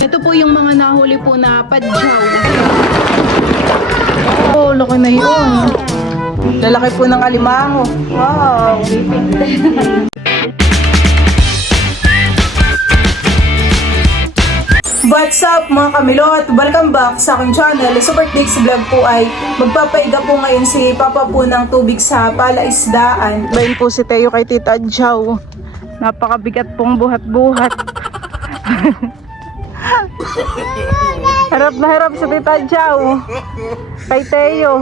Ito po yung mga nahuli po na padyaw. Oh, laki na yun. Lalaki po ng alimango. Wow. What's up mga kamilot? Welcome back sa aking channel. Super Dix Vlog po ay magpapaiga po ngayon si Papa po ng tubig sa palaisdaan. Bayin po si Teo kay Tita Adjaw. Napakabigat pong buhat-buhat. Harap na harap sa Tita Adjaw. Kay Teo.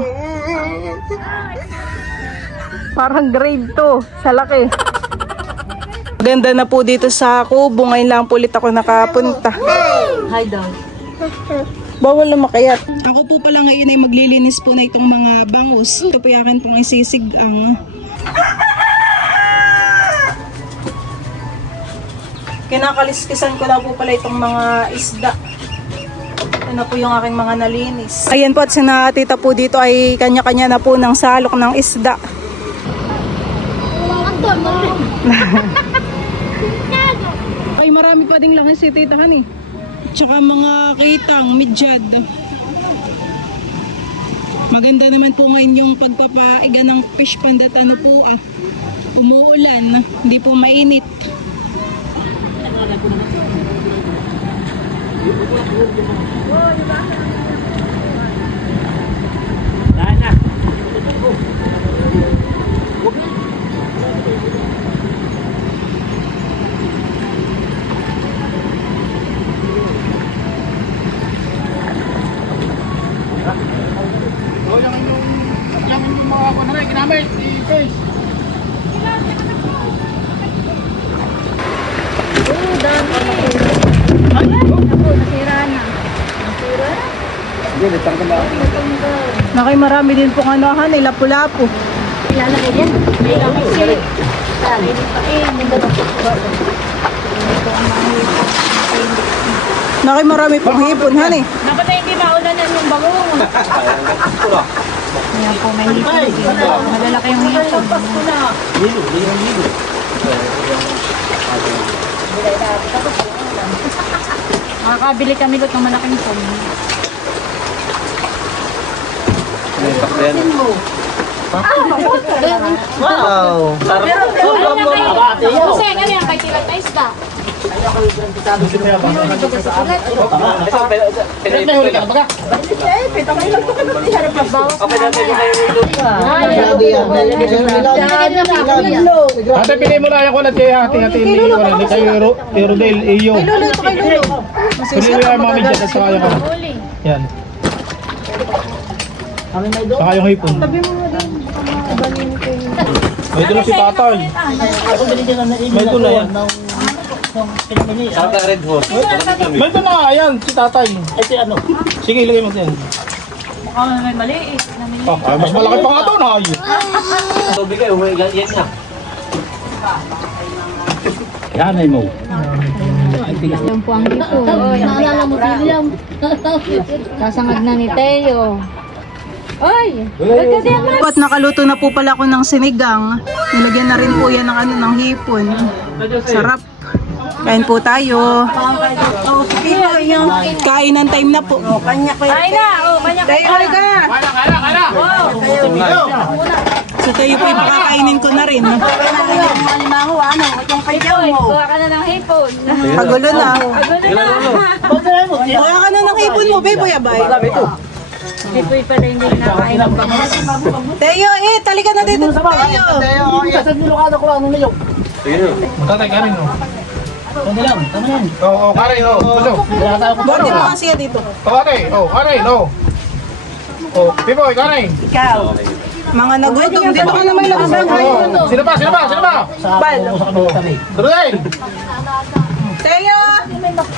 Parang grade 2 sa laki. Ganda na po dito sa kubo. Ngayon lang po ulit ako nakapunta. Hi down. Bawal na makayat. Ako po pala ngayon ay maglilinis po na itong mga bangus. Ito po yung akin pong isisigang. Kinakaliskisan ko na po pala itong mga isda. Ito na po yung aking mga nalinis. Ayan po at sinatita po dito ay kanya-kanya na po ng salok ng isda. Ay marami pa ding lang si Tita Han eh. Tsaka mga kitang, midyad. Maganda naman po ngayon yung pagpapaiga ng fish pond at ano po umuulan, hindi po mainit. Nakay marami din pong anohan, lapu-lapu. Ilalagay yan. May lamay siya. Lalagay din pa eh. Nakay marami pong hipon, han eh. Dapat na hindi maulanan yung bagong. Ayan po, may hipon. Malalaki yung hipon. Makakabili kami lot ng malaking hipon. Wow! Kasi ano yan, kay tilat na isda. Ate, pili mo na yan ko na hati-hati hindi ko rin. Kay Rodel, iyo. Pili mo yan mga midyan at saka yung ano. Yan. Saka yung hipon. May ito na si tatay. May ito na yan. Saka red horse. May ito na nga yan, si tatay. Sige, ilagay mo yan. Mukhang may maliit. Ay, mas malaki pa nga ito na. Tubig kayo, yan nga. Yan ay mo. Yan po ang hipon. Naalala mo William. Sasangag na ni Teo. Oy! At nakaluto na po pala ako ng sinigang. Nilagyan na rin po yan ng, ng hipon. Sarap. Kain po tayo. Kainan time na po. Kain na! Oh, kanya Tayo ka! Kala! So tayo po ipakakainin ko na rin. Kuha ka na ng hipon. Pagulo na. Agulo na! Kuha ka na ng hipon mo, babe, yabay. Hipoy pala hindi nakain ng bangus. Tayo, talika na dito. Tayo. Tatay, karin o. Oo, karin o. Buti mo kasi yan dito. Ate, karin o. Pipoy, karin. Ikaw. Mga nagutom. Dito ka naman labasan. Sino ba? Bal. Rodel! Tayo.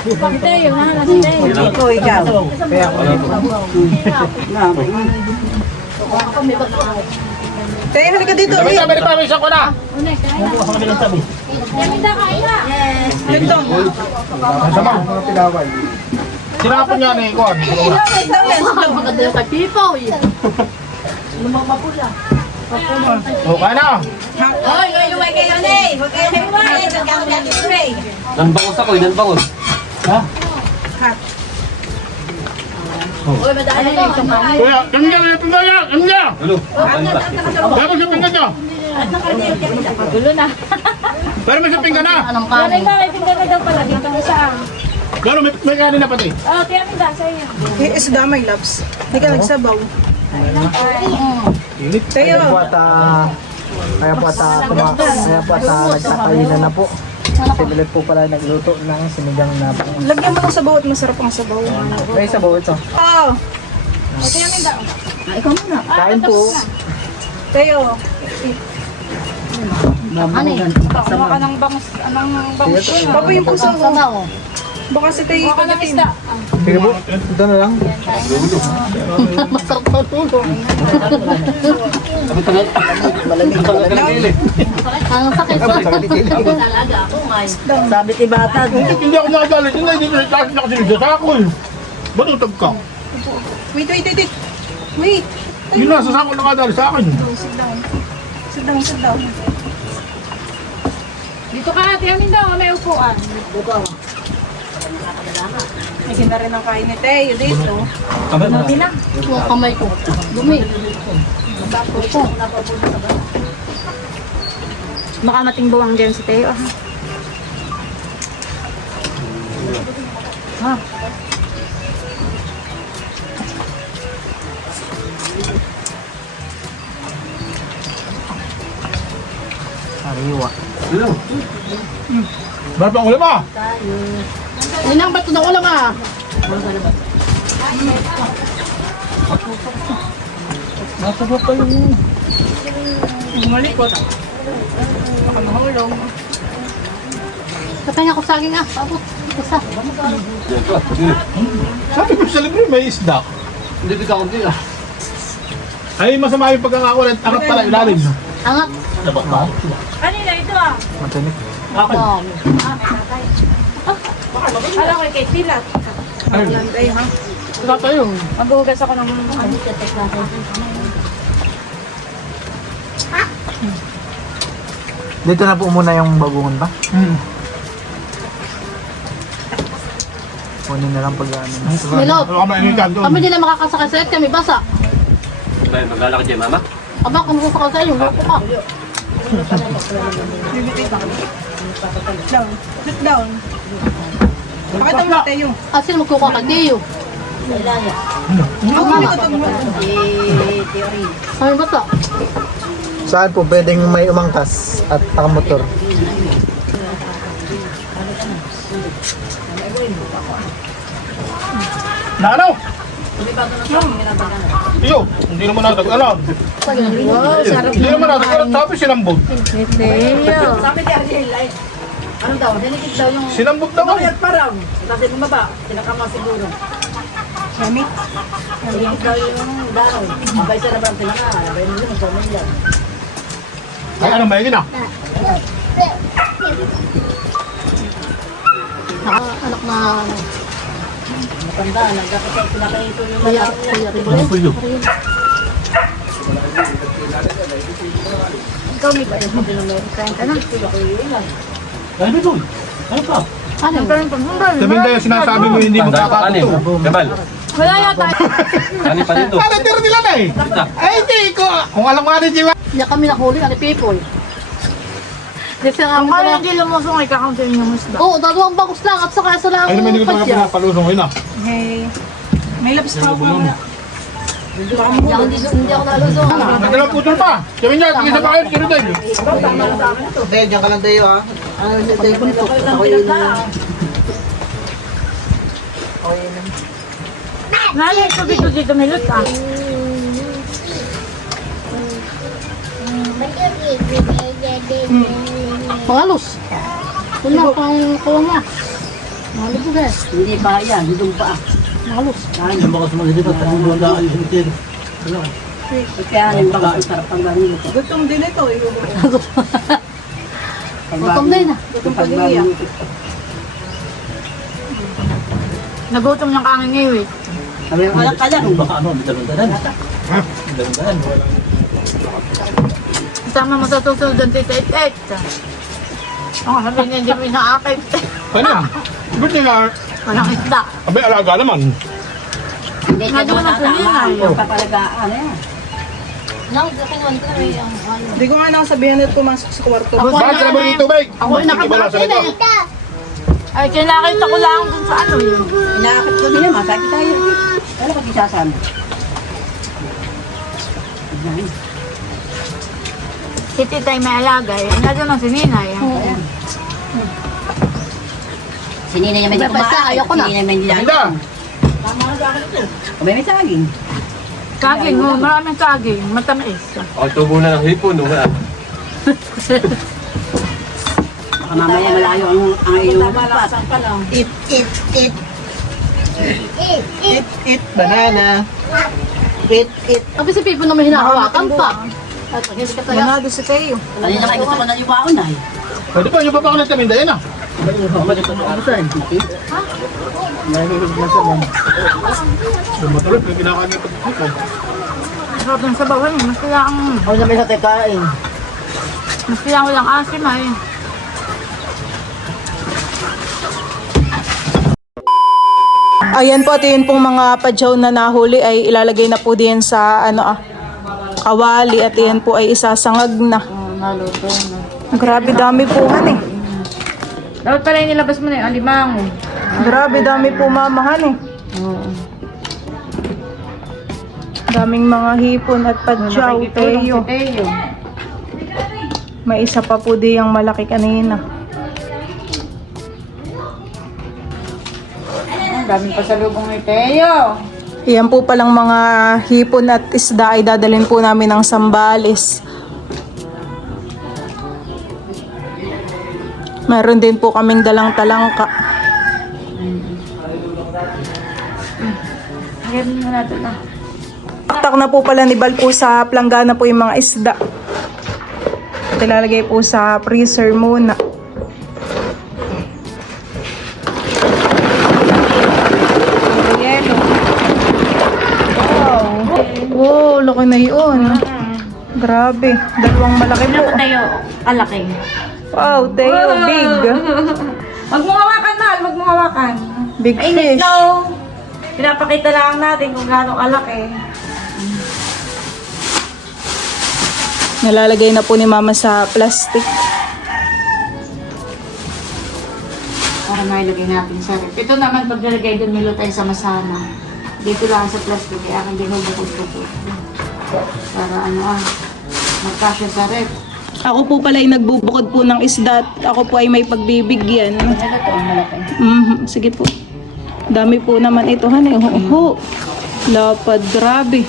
Si Teo, nahala si Teo. Ito, ikaw. Tayo, halika dito. Sabi ni Pamisan ko na. Unay, kain na. Yaminda, kain na. Ito. Sama. Sinapon niya ni Kuan. Lumabapula. Okay na. Hoy, lumay kayo na eh. Huwag kayo hiwalay. Nanbangos ako, nanbangos. Ha? Uy, madali na ito. Kuya, kami nga, kami nga! Hello. Dapat sa pinggan niya! Gulo na. Pero may sa pinggan na! Anong kanin? Pero may kanin na pati. Isda, my loves. Hindi ka nagsabaw. Init. Tayo. Kaya po nagkakainan na po. Pinulit po pala nagluto ng sinigang na po. Lagyan mo ng sabaw at masarap ang sabaw. May sabaw ito. Oo. Kain po. Tayo. Ano yun? Baka ng bangus. Baka yung puso ko. Sabaw. Baka si Tayo. Baka ng isda. Sige po. Ito na lang. Masarap na tulo. Sabi tagal. Tagal ka lang eh. Ang sakit sa. Sabi ti bata. Hindi ako nakagalit. Hindi nakasilid sa ako eh. Ba't utag ka? Wait. Wait. Yun na, sa sako nakadali sa akin. Sit down. Dito ka ate, amin daw, may upuan. Naging na rin ang kain ni Tayo dito. Yung kamay ko. Dumi. Baka mating buwang dyan si Teo. Sariwa. Hello. Ba't ang ulam ah? Inang ba't ng ulam ah? Masarap pa yun. Malikot. Baka mahulong. Kapay ko saging ah. Abot. Isa. Sabi ko sa libre may isda. Hindi ka ako din ah. Ay, masama yung pagkakakulat. Angat pala ilalim. Angat. Kanina ito ah. Matanik. Oh. Alam ko kay Silat. Tayo ha. Wala tayo. Maghuhugas ako ng Dito na po muna yung bagungon ba? Kunin na lang pag ano. Milot. Wala ka mainitan doon. Kami din na makakasakay sa kami basa. Bay, maglalakad dyan, mama. Aba, kung masasakay sa iyo, loko ka. Sit down. Pakita mo Tayo. Asin magkukuha ka, Tiyo. Ako malikot ang Kami basa. Saan po pwedeng may umangkas at nakamotor? Na ano? Iyo, hindi naman natag-alam. Wow, sarap. Hindi naman natag-alam. Sabi sinambog. Teo. Ano daw? Dinikit daw yung... Sinambog daw. Bakit parang? Kasi bumaba, pinakama siguro. Yummy. Dinikit daw yung daraw. Abay sa naman pinaka, abay mo yun, sa Manila. Ay, anong mahigin ah? Anak na ano. Matanda, nagkakasal pinakaito yung Kaya, Pulyo. ikaw may pa yung kain ka na. Ano doon? Ano pa? ano? Sabihin tayo sinasabi mo hindi mo Kanin. kakatuto. Gabal. Wala yata. Kanin pa dito. Ano tira nila na eh? Ay, hindi ko. Kung alam nga rin, Jiwa. Hindi kami nakuli, ano people. Kasi nga Kung kami kaya hindi lumusong, ikakountin yung isda. Oo, dalawang bagus lang at saka isa lang Ay naman hindi ko talaga padya. pinapalusong yun ah. Hey. May labs pa ako. Hindi ako nalusong. Nagdalang putol pa. Sabi niya, tingin sa bakit, kino tayo. Tayo, dyan ka lang tayo ah. Tayo punto. Ako yun. Nalay, tubig ko dito, milot ah. Pangalos. Kung na, pang na. Malibog eh. Hindi pa yan, doon pa. Pangalos. Ang mga sumunod dito, tanong mo na yung hotel. Kaya yung baga, ang sarap ang gano'n. Gutom din ito eh. Gutom din na. Gutom pag-iiyak. Nagutom ng kangin ngayon eh. Sabi yung kalak-kalak. Baka ano, may dalawang-dalan. Dalawang-dalan. Kasama mo sa susunod ng tita 88. Oo, sabi niya, hindi mo inaakit. Ano yan? Birthday nga. Walang isda. Abay, alaga naman. Hindi ka Nandun naman na tatama. kuninay. Papalagaan na yan. Hindi ko nga nakasabihan na pumasok sa kwarto. Bakit ka naman dito, Bay? Ako yung nakapagod eh. Ay, kinakita ko lang dun sa ano yun. Inaakit ko din naman. Sakit tayo. Wala pag isasama. Si titay may alaga eh. Nandun lang si Ninay. Sinina niya may kumaakit. Sinina niya may Linda! nilalagay. Abay, may saging. Saging, oh, maraming saging. Matamis. Ay, tubo na ng hipon. Wala. Baka mamaya malayo ang iyong lupa. Eat banana. Eat. Sabi si Pipo na may hinahawakan pa. At hindi ka tayo. Manado si Teo. Kanina kayo gusto ko na yung baon na eh. Pwede pa, yung baba ko ng taminda yan ah. Matulog, yung kinakain yung pagkiko. Sarap ng sabawan eh. Mas kaya ang... Ako na may sa tekain. Mas kaya walang asim ay. Ayan po, at yun pong mga padyaw na nahuli ay ilalagay na po din sa kawali at yan po ay isasangag na. Naluto na. Grabe dami po han eh. Dapat pala yung nilabas mo na yung alimango. Grabe dami po mamahan eh. Daming mga hipon at padyaw, Teo. Teo. May isa pa po di yung malaki kanina. Ang daming pasalubong ni Teo. Iyan po palang mga hipon at isda ay dadalhin po namin ng Sambales. Meron din po kaming dalang talangka. Ganun mo natin na. Tak na po pala ni Bal po sa planggana po yung mga isda. At ilalagay po sa freezer muna. Yelo. Wow. Wow, laki na yun. Grabe. Dalawang malaki po. Teo, alaki. Wow, Teo, big. Wag mo hawakan, mahal. Wag mo hawakan. Big fish. No. Pinapakita lang natin kung gaano kalaki. Nalalagay na po ni Mama sa plastic. Para mailagay natin sa rep. Ito naman pag nalagay doon nilo tayo sama-sama. Dito lang sa plastic kaya aking binubukod-bukod. Para magkasya sa rep. Ako po pala ay nagbubukod po ng isda at ako po ay may pagbibigyan. Sige po. Dami po naman ito, hanay. Lapad, grabe.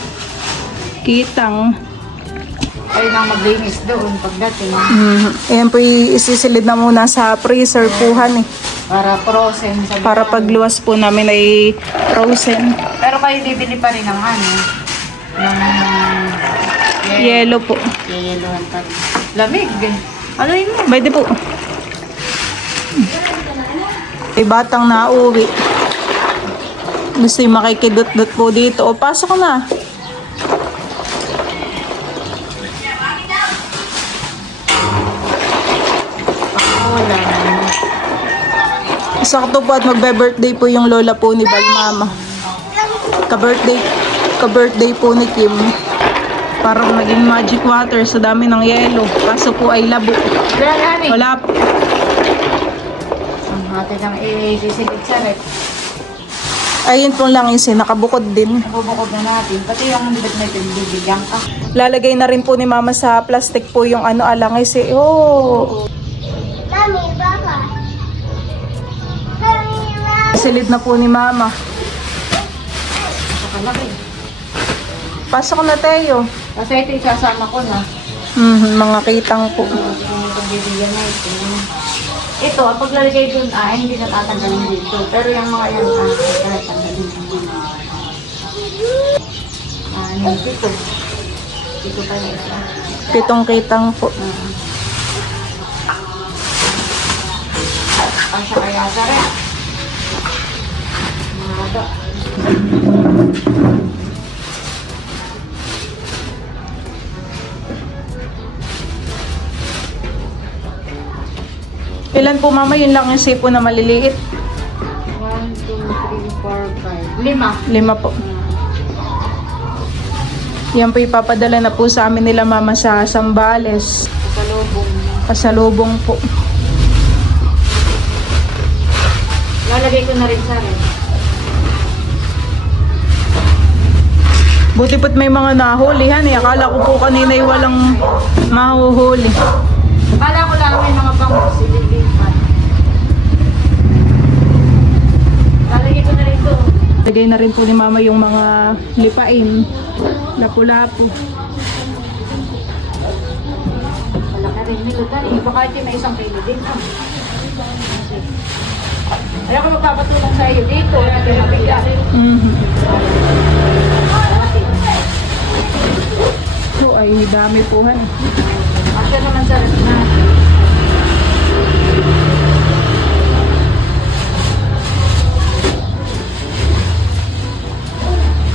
Kitang. Kayo nang maglinis doon pagdating. Ayan po, isisilid na muna sa freezer po, hanay. Para frozen. Para pagluwas po namin ay frozen. Pero kayo bibili pa rin ng ng Yellow po. yellowan pa rin. Lamig. Ano yun? Pwede po. Ay, batang nauwi. Gusto yung makikidot-dot po dito. O, pasok na. Sakto po at magbe-birthday po yung lola po ni Balmama. Ka-birthday po ni Kim. Parang naging magic water sa dami ng yelo. Kaso po ay labo. Wala po. Ang hati ng isisigit sa rep. Ayun po lang yung nakabukod din. Bubukod na natin. Pati yung bit na bibigyan ka. Lalagay na rin po ni Mama sa plastic po yung alangis eh. Oh! Silid na po ni Mama. Pasok na tayo. Kasi ito isasama ko na. Mga kitang po. Pagbibigyan na ito. Ito, ang paglalagay dun, hindi na tatanggalin dito. Pero yung mga yan, tatanggalin dito. Yung pito. Pito pa yung isa. Pitong kitang po. Ang siya kaya sa rin. Mahaba. Ilan po mama? Yun lang yung sipon na maliliit. 1, 2, 3, 4, 5. 5. 5 po. Yan po ipapadala na po sa amin nila mama sa Sambales. Pasalubong. Pasalubong po. Lalagay ko na rin sa rin. Buti po't may mga nahulihan eh. Akala ko po kanina ay walang mahuhuli. Kala ko lang may mga pang-sililipan. Lalagay ko na rin ito. Lagay na rin po ni mama yung mga lipain. Lapu-lapu. Wala ka rin nilutan eh. Baka ito may 1 kilo din. Ayaw ko magpapatulong sa iyo dito. Ito yung mabigat. So ay dami po han. Asya naman sa rin na.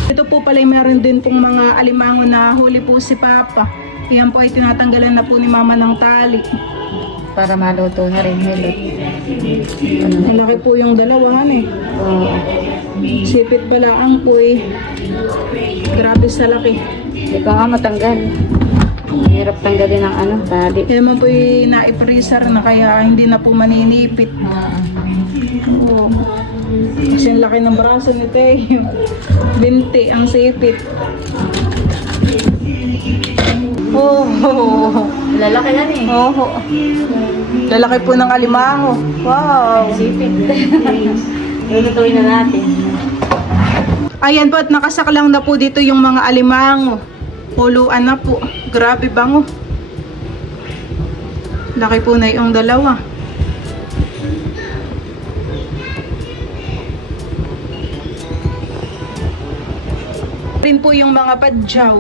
Ito po pala meron din pong mga alimango na huli po si Papa. Yan po ay tinatanggalan na po ni mama ng tali. Para maluto na rin hilot. Malaki po yung dalawahan eh. Sipit pala ang po eh. Grabe sa laki. Hindi ko nga matanggal. Mahirap tanggalin ng ano, tali. Yan mo po yung naipreser na kaya hindi na po maninipit. Oo. Kasi ang laki ng braso ni Teo. Binti ang sipit. Oh. Lalaki yan eh. Oo. Lalaki po ng alimango. Wow. Sipit. Lulutuin na natin. Ayan po at nakasaklang na po dito yung mga alimango. Puluan na po. Grabe bango. Laki po na yung dalawa. Rin po yung mga padyaw.